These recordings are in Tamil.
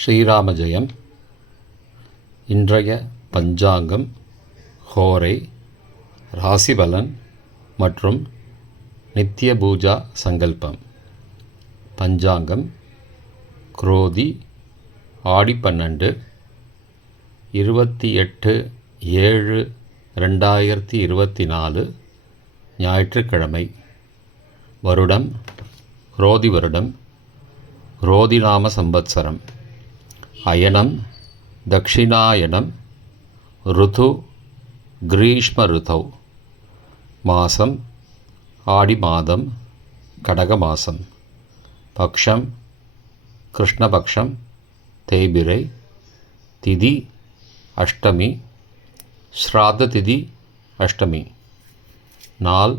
ஸ்ரீராம ஜெயம். இன்றைய பஞ்சாங்கம், ஹோரை, ராசிபலன் மற்றும் நித்திய பூஜா சங்கல்பம். பஞ்சாங்கம் குரோதி ஆடி 12 28/7/2024 ஞாயிற்றுக்கிழமை. வருடம் குரோதி வருடம், குரோதிநாம சம்பத்சரம். அயனம் தக்ஷிணாயனம், ருது கிரீஷ்ம ருதௌ. மாசம் ஆடி மாதம், கடக மாசம். பக்ஷம் கிருஷ்ணபக்ஷம், தேய்பிரை. திதி அஷ்டமி, ஸ்ராத்த திதி அஷ்டமி. நாள்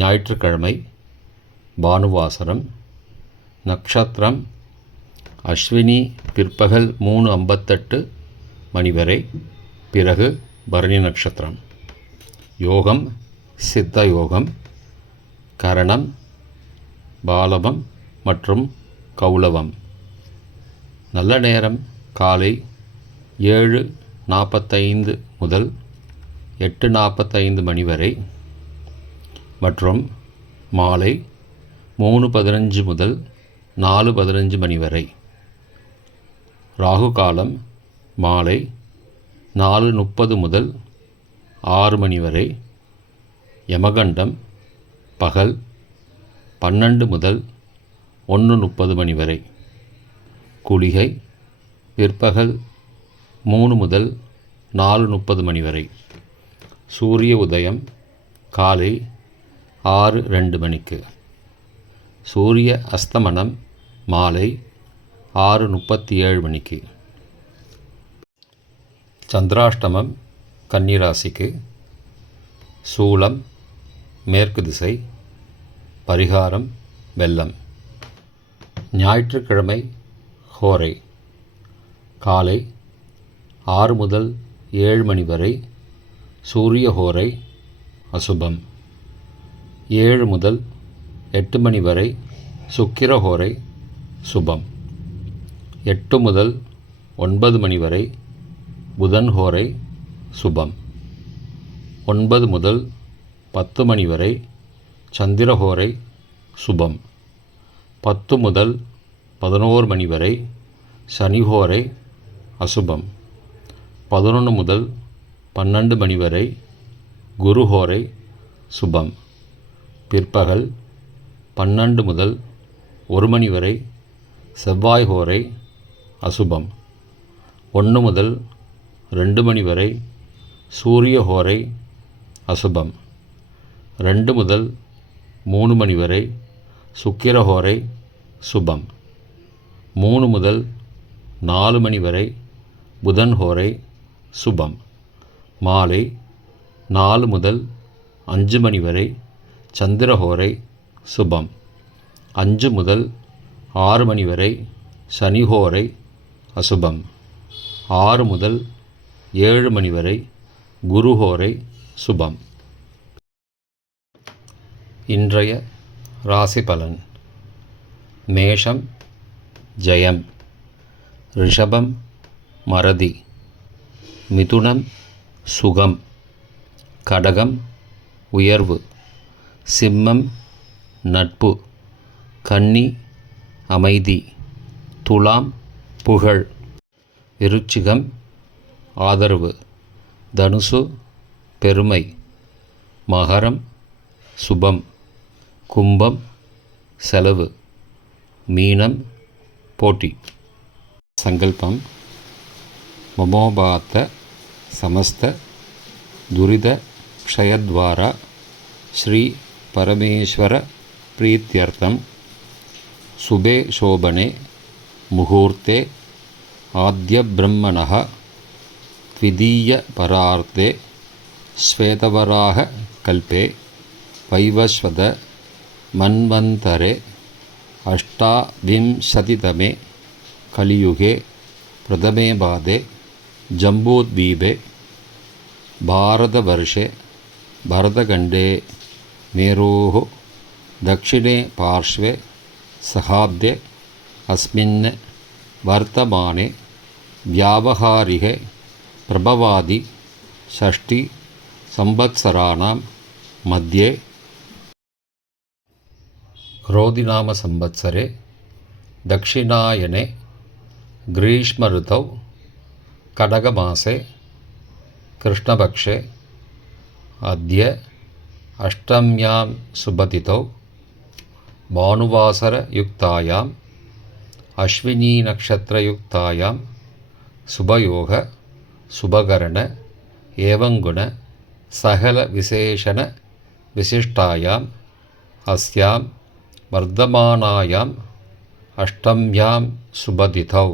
ஞாயிற்றுக்கிழமை, பானுவாசரம். நக்ஷத்திரம் அஸ்வினி பிற்பகல் 3:58 மணி வரை, பிறகு பரணி நட்சத்திரம். யோகம் சித்த யோகம். கரணம் பாலவம் மற்றும் கௌளவம். நல்ல நேரம் காலை 7:45 முதல் 8:45 மணி வரை மற்றும் மாலை 3:15 முதல் 4:15 மணி வரை. ராகு காலம் மாலை 4:30 முதல் 6 மணி வரை. யமகண்டம் பகல் 12 முதல் 1:30 மணி வரை. குளிகை பிற்பகல் 3 முதல் 4:30 மணி வரை. சூரிய உதயம் காலை 6:02 மணிக்கு. சூரிய அஸ்தமனம் மாலை 6:37 மணிக்கு. சந்திராஷ்டமம் கன்னிராசிக்கு. சூலம் மேற்கு திசை. பரிகாரம் வெல்லம். ஞாயிற்றுக்கிழமை ஹோரை காலை 6 முதல் 7 மணி வரை சூரிய ஹோரை அசுபம். 7 முதல் 8 மணி வரை சுக்கிர ஹோரை சுபம். 8 முதல் 9 மணி வரை புதன் ஹோரை சுபம். 9 முதல் 10 மணி வரை சந்திர ஹோரை சுபம். 10 முதல் 11 மணி வரை சனி ஹோரை அசுபம். 11 முதல் 12 மணி வரை குரு ஹோரை சுபம். பிற்பகல் 12 முதல் 1 மணி வரை செவ்வாய் ஹோரை அசுபம். 1 முதல் 2 மணி வரை சூரிய ஹோரை அசுபம். 2 முதல் 3 மணி வரை சுக்கிர ஹோரை சுபம். 3 முதல் 4 மணி வரை புதன் ஹோரை சுபம். மாலை 4 முதல் 5 மணி வரை சந்திர ஹோரை சுபம். 5 முதல் 6 மணி வரை சனி ஹோரை அசுபம். 6 முதல் 7 மணி வரை குரு ஹோரை சுபம். இன்றைய ராசி பலன். மேஷம் ஜெயம், ரிஷபம் மறதி, மிதுனம் சுகம், கடகம் உயர்வு, சிம்மம் நட்பு, கன்னி அமைதி, துலாம் புகழ், விருச்சிகம் ஆதரவு, தனுசு பெருமை, மகரம் சுபம், கும்பம் செலவு, மீனம் போட்டி. சங்கல்பம். மமோபாத்த சமஸ்த துரித க்ஷயத்வாரா ஸ்ரீ பரமேஸ்வர பிரீத்யர்த்தம் சுபே சோபனே முகூர்த்தே ஆத்ய பிரம்மணः த்விதீய பரார்த்தே ஸ்வேதவராக கல்பே வைவஸ்வத மன்வந்தரே அஷ்டாவிம்சதிதமே கலியுகே பிரதமே பாதே ஜம்பூத்வீபே பாரதவர்ஷே பரதகண்டே மேரோः दक्षिणे पार्श्वे सहाब्दे अस्मिन् वर्तमाने व्यावहारिके प्रभवादि षष्टि संवत्सराणां मध्ये क्रोधिनामसंवत्सरे दक्षिणायने ग्रीष्मऋतौ कडगमासे कृष्णपक्षे अद्य अष्टम्यां सुबतिथौ भानुवासरयुक्तायाम् अश्विनीनक्षत्रयुक्तायां शुभयोग शुभकरण एवंगुण सकलविशेषणविशिष्टायाम् अस्यां वर्धमानायाम् अष्टम्यां सुबतिथौ